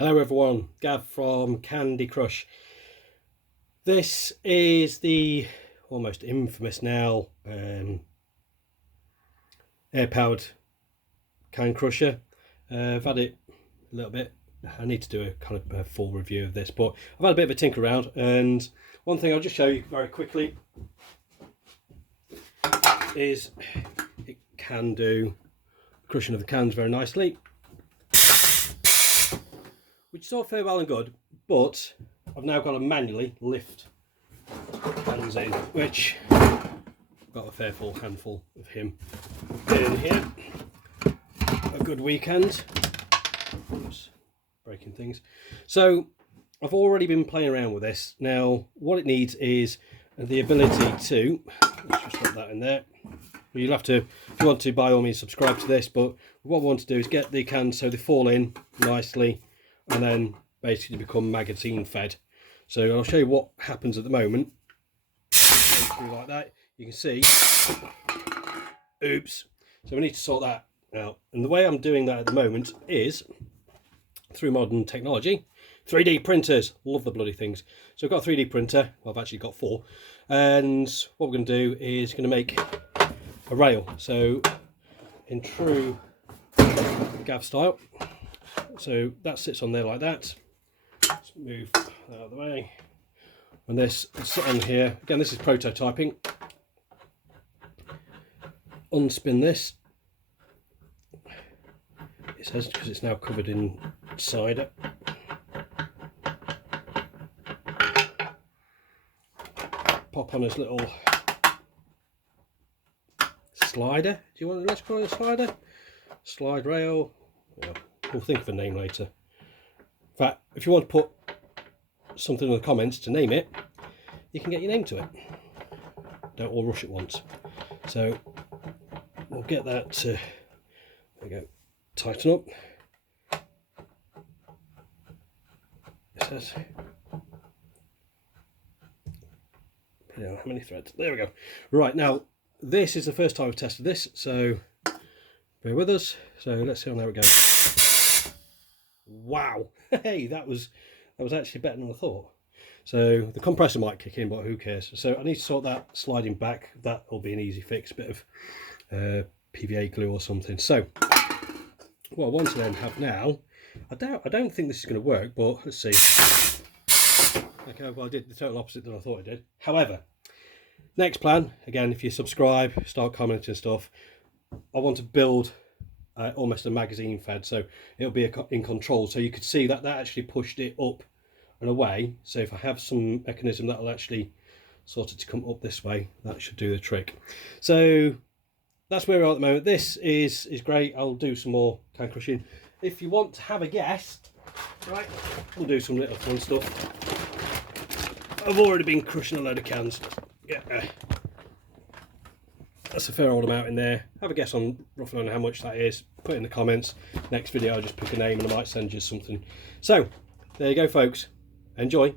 Hello everyone, Gav from Candy Crush. This is the almost infamous now air-powered can crusher. I've had it a little bit. I need to do a kind of a full review of this, but I've had a bit of a tinker around, and one thing I'll just show you very quickly is it can do crushing of the cans very nicely, which is all fair well and good, but I've now got to manually lift cans in, which I've got a fair full handful of him in here. A good weekend. Oops, breaking things. So I've already been playing around with this. Now what it needs is the ability to, let's just put that in there. You'll have to, if you want to, by all means subscribe to this, but what we want to do is get the cans so they fall in nicely and then basically become magazine fed. So I'll show you what happens at the moment. Through like that, you can see, oops, so we need to sort that out, and the way I'm doing that at the moment is through modern technology. 3D printers, love the bloody things. So I've got a 3D printer, well, I've actually got 4, and what we're going to do is going to make a rail, so in true Gav style. So that sits on there like that. Let's move that out of the way. And this will sit on here. Again, this is prototyping. Unspin this. It says, because it's now covered in cider. Pop on this little slider. Do you want to, let's call it a slider? Slide rail. Yeah, we'll think of a name later. In fact, if you want to put something in the comments to name it, you can get your name to it. Don't all rush at once. So we'll get that to, there we go, tighten up. It says, how many threads? There we go. Right, now this is the first time I've tested this, so bear with us. So let's see how it goes. Wow, hey, that was actually better than I thought. So the compressor might kick in, but who cares? So I need to sort that sliding back. That will be an easy fix, a bit of PVA glue or something. So what I want to then have now, I don't think this is going to work, but let's see. Okay, well, I did the total opposite than I thought I did. However, next plan, again, if you subscribe, start commenting stuff, I want to build almost a magazine fed, so it'll be in control, so you could see that actually pushed it up and away. So if I have some mechanism that will actually sort it to come up this way, that should do the trick. So that's where we are at the moment. This is great. I'll do some more can crushing. If you want to have a guest, right, we'll do some little fun stuff. I've already been crushing a load of cans. Yeah, that's a fair old amount in there. Have a guess on roughly on how much that is. Put it in the comments. Next video I'll just pick a name and I might send you something. So there you go, folks. Enjoy.